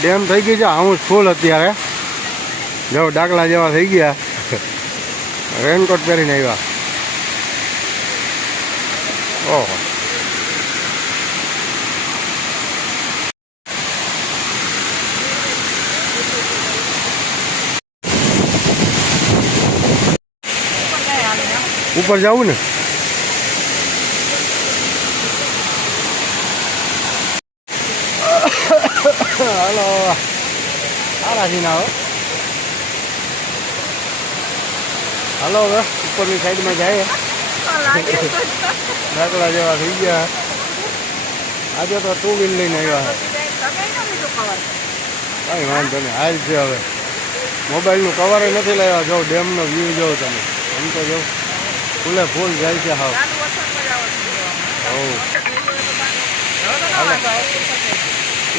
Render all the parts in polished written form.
Dam થઈ ગઈ છે આવું ફૂલ અત્યારે જો ડાકલા જેવા થઈ ગયા રેનકોટ પહેરીને આવ્યા ઓહો ઉપર જવું ને હાલો સારા છે ના હાલો હવે ઉપરની સાઈડમાં જાય ડાકલા જેવા થઈ ગયા આજે તો ટુ વ્હીલ લઈને આવ્યા કઈ વાંધો નહીં હાલ છે હવે મોબાઈલનું કવર નથી લાવ્યા જો ડેમનો વ્યૂ જોવો તમે આમ તો જો ફૂલે ફૂલ જાય છે હાવ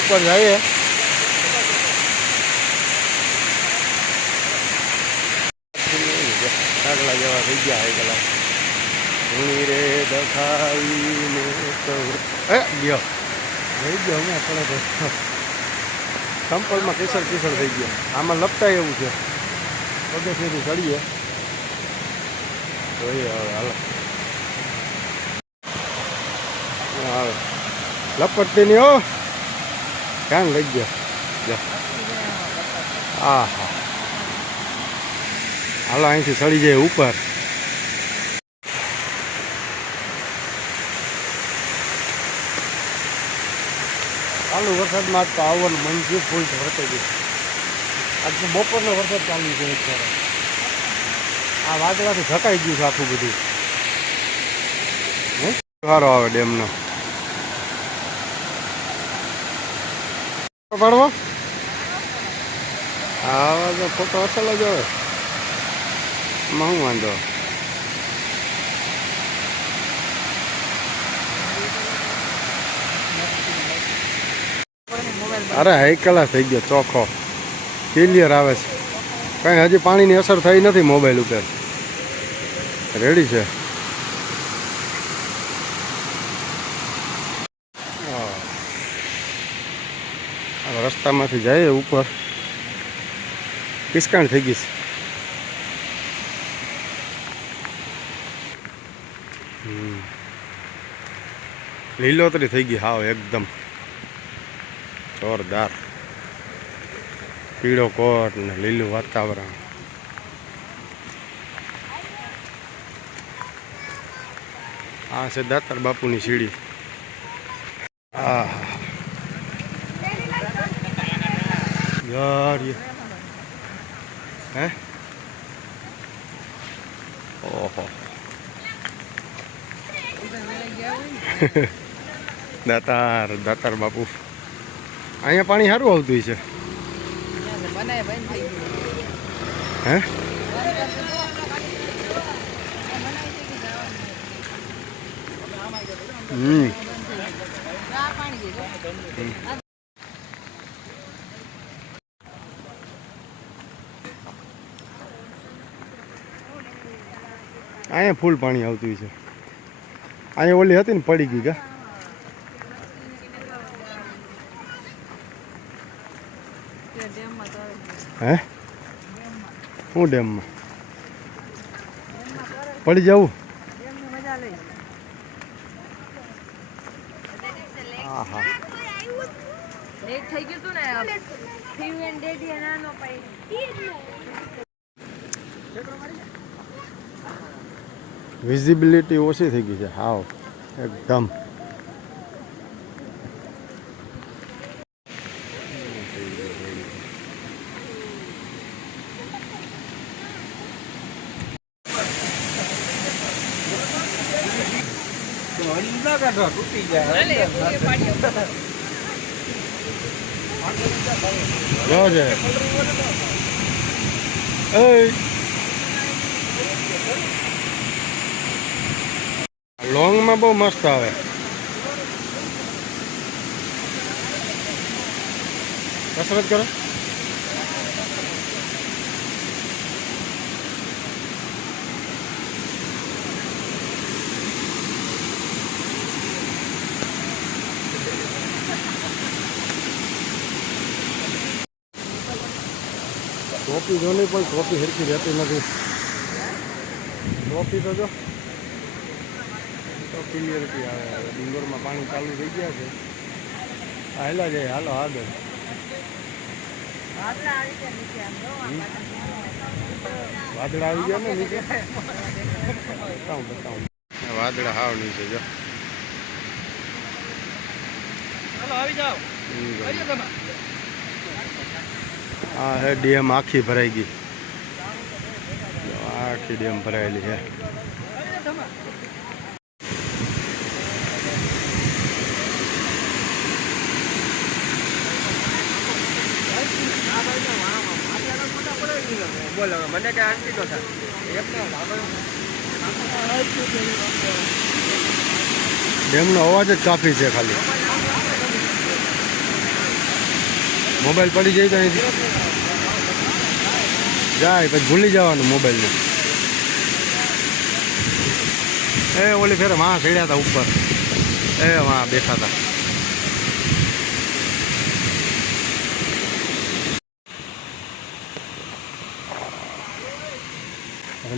ઉપર જઈએ ડાકલા જેવા થઈ ગયા એ કલાક ધૂણી રે દખાઈને તો ગયો થઈ ગયો અમે આપણે તો સંપલમાં કેસર કેસર થઈ ગયો આમાં લપટાય એવું છે પગથિયેથી ચડીએ જોઈએ હવે હાલો હવે લપટતી નહીં હો ધ્યાન લઈ ગયો હા હા હાલો અહીંથી ચડી જાય ઉપર ચાલુ વરસાદમાં આજ તો આવવાનું મન થયું ફૂલ ભરતો ગયું આજ તો બપોરનો વરસાદ ચાલુ છે અત્યારે આ વાદળાથી ઢકાઈ ગયું છે આખું બધું સારો આવે ડેમનો પાડવો આવા તો ફોટો અસલ જ આવે એમાં શું વાંધો અરે હાઈ ક્લાસ થઈ ગયો ચોખ્ખો ક્લિયર આવે છે કંઈ હજી પાણીની અસર થઈ નથી મોબાઈલ ઉપર રેડી છે રસ્તામાંથી જઈએ ઉપર કિસકાણ થઈ ગઈ લીલોતરી થઈ ગઈ હાવ એકદમ જોરદાર પીળો કોટ ને લીલું વાતાવરણ આ છે દાતાર બાપુની સીડી આ યાર હે ઓહો દાતાર બાપુ અહીંયા પાણી સારું આવતું છે હે અહીંયા ફૂલ પાણી આવતું છે અહીંયા ઓલી હતી ને પડી ગઈ કા હે હું ડેમમાં પડી જવું હા હા વિઝિબિલિટી ઓછી થઈ ગઈ છે હાવ એકદમ તૂટી જાય લોંગમાં બહુ મસ્ત આવે કસરત કરો ટોપી જો નહીં પણ ટોપી હરખી રહેતી નથી. ટોપી તો જો તો ક્લિયરિટી આવે. હવે ડુંગરમાં પાણી ચાલુ થઈ ગયા છે. હાલા જાય, હાલો આગળ. વાદળા આવી ગયા ને નીચે. બતાવું વાદળા હાવ નીચે જો. હા હે ડેમ આખી ભરાઈ ગઈ. આખી ડેમ ભરાયેલી છે. બોલો મને કઈ આંટી તો થાય ડેમનો અવાજ જ કાફી છે. ખાલી મોબાઈલ પડી જાય તો અહીંથી જાય પછી ભૂલી જવાનું મોબાઈલને. એ ઓલી ફેરે વાં ચડ્યા હતા ઉપર. એ વાં બેઠા હતા.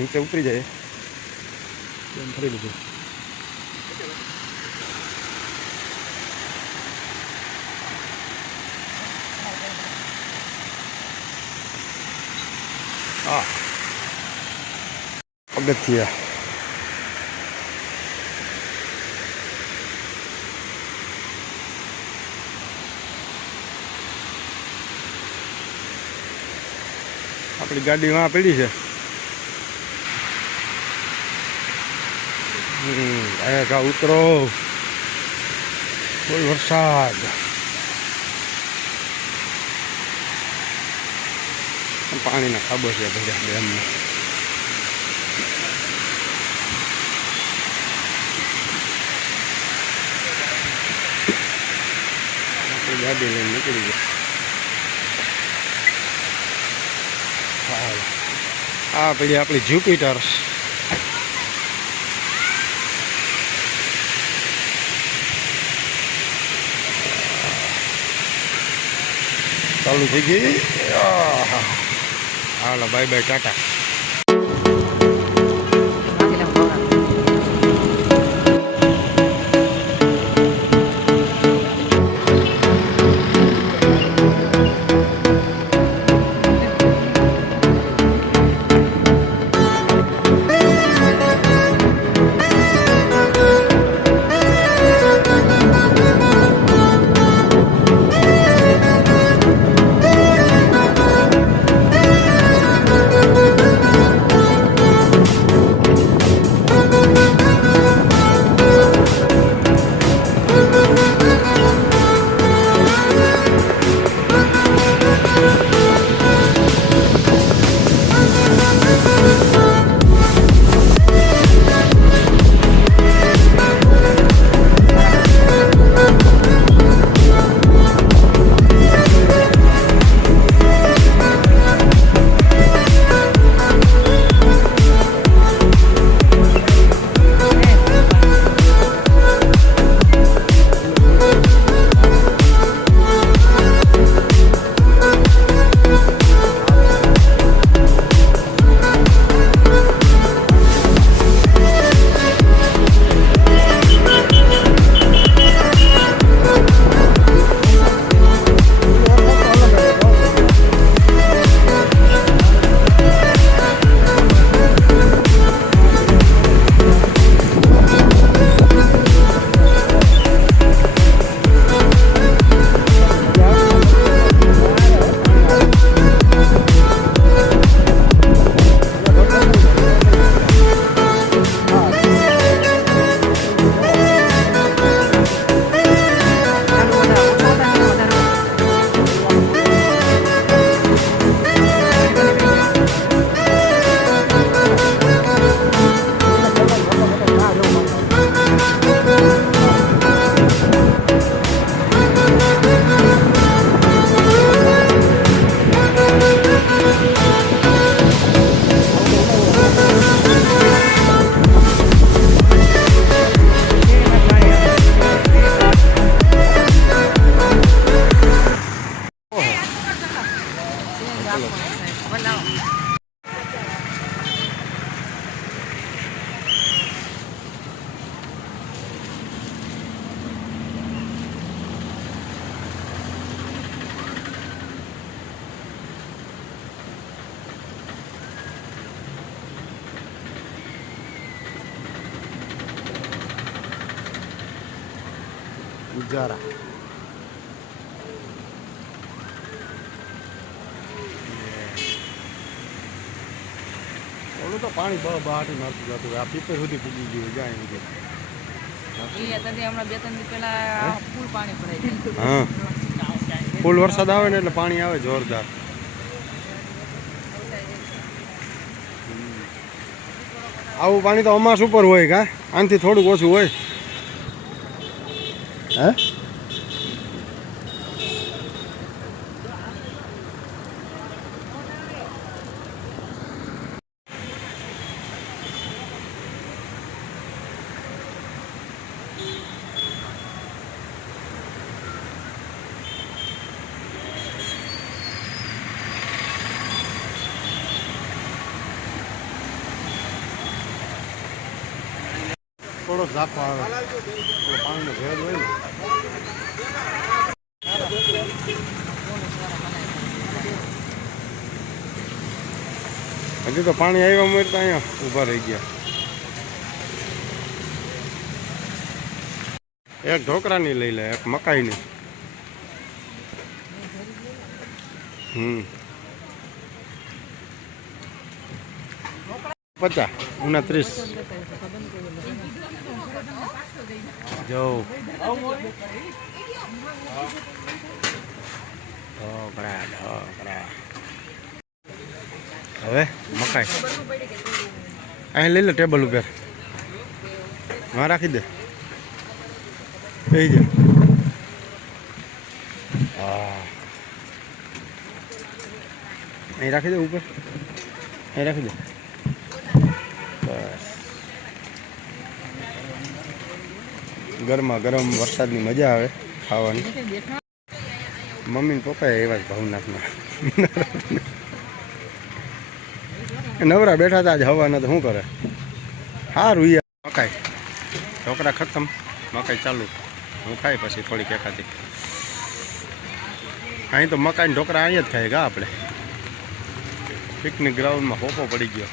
નીચે ઉતરી જાય એમ ફરી લીધું. હા પગથિયા. આપણી ગાડી વાં પડી છે. કા ઉતરો. કોઈ વરસાદ. પાણીના ખાબોચિયા ભર્યા ડેમમાં. ગાડી લઈને નીકળી ગયા. આ પડી આપણી જ્યુપિટર. ચાલુ થઈ ગઈ. હાલો બાય બાય ટાટા. ગુજારા. ઓલું તો પાણી બહાટી નતું જતું. આ પીપર સુધી પૂગી ગયું જાય એમ કે. હમણાં 2-3 દી પહેલા ફૂલ પાણી ભરાઈ ગયું. હા, ફૂલ વરસાદ આવે ને એટલે પાણી આવે જોરદાર. આવું પાણી તો અમાસ ઉપર હોય કા, આનાથી થોડુંક ઓછું હોય. હે થોડો ઝાપો આવે, પાણીનો ભેદ હોય ને. હજી તો પાણી આવ્યા મળે તો અહીંયા ઊભા રહી ગયા. એક ઢોકરાની લઈ લે, એક મકાઈની. 50, 29. જો ઢોકળા. હવે મકાઈ અહીં લઈ લે, ટેબલ ઉપર હા રાખી દે. થઈ જાય. હા, અહીં રાખી દે, ઉપર અહીં રાખી દે. બસ, ગરમા ગરમ વરસાદની મજા આવે ખાવાની. મમ્મી ને પપ્પા એવા જ ભાવનાથમાં નવરા બેઠા હતા. આજ હવાના તો શું કરે. સારું યાર. મકાઈ ઢોકળા ખતમ, મકાઈ ચાલુ. હું ખાઈ પછી થોડીક એકાદી. અહીં તો મકાઈ ઢોકળા અહીંયા જ ખાય ગા આપણે. પિકનિક ગ્રાઉન્ડમાં હોપો પડી ગયો.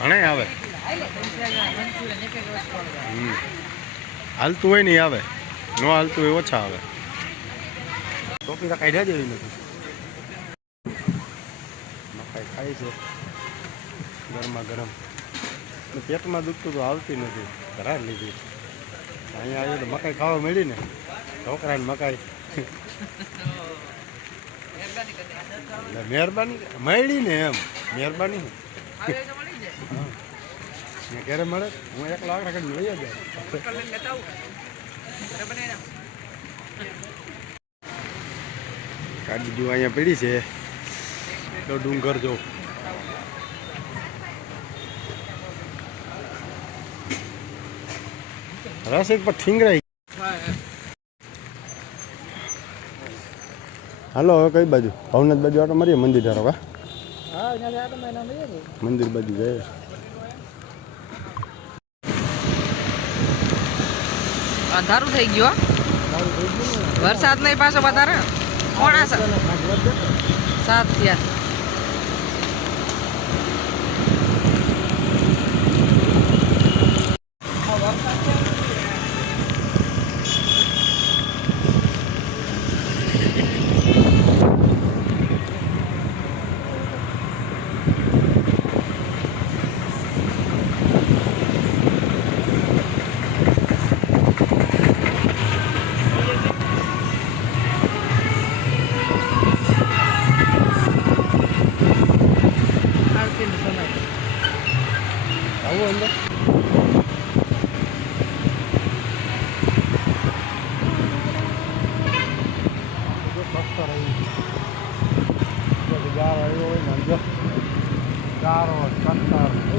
ઘણે આવે, હાલતું હોય ને આવે, ન હાલતું હોય ઓછા આવે. ટોપી તો કાઢ્યા જેવી નથી. મકાઈ ખાઈ છે ગરમા ગરમ. પેટમાં દુખતું તો આવતી નથી, ઘરાર લીધી. અહીંયા આવ્યો તો મકાઈ ખાવા મળી ને, ઢોકળા ને મકાઈ. મહેરબાની મળી ને, એમ મહેરબાની ને ક્યારે મળે. હું 1 લાખ રાખી લઈ જાય. ગાડી જો અહીંયા પડી છે તો ડુંગર જો. રસિક પર ઠીંગરાઈ. હાલો હવે કઈ બાજુ? ભવનાથ બાજુ આટો મારીએ, મંદિર ધારો કા. મંદિર બાજુ જાય. અંધારું થઈ ગયું. વરસાદ નહીં પાછો વધારે. કોણા 7 થયા. આવું અંદર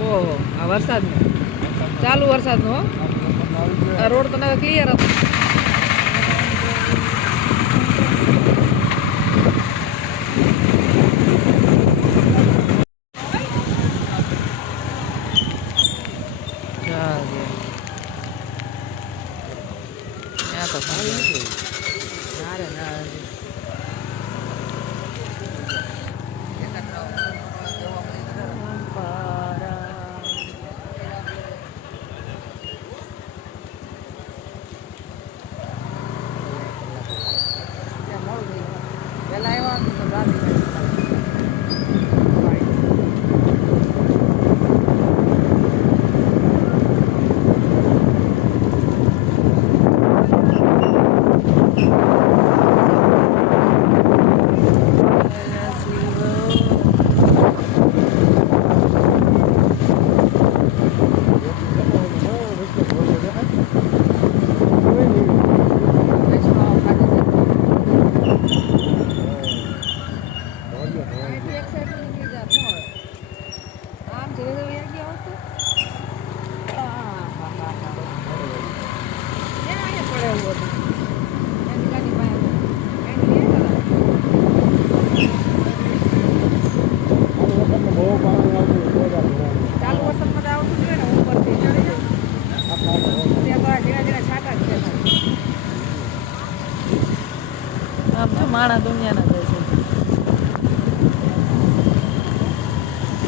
ઓહો, આ વરસાદનો ચાલુ વરસાદનો. આ રોડ તો હવે ક્લિયર હતો. આમ જો માણા દુનિયાના જાય છે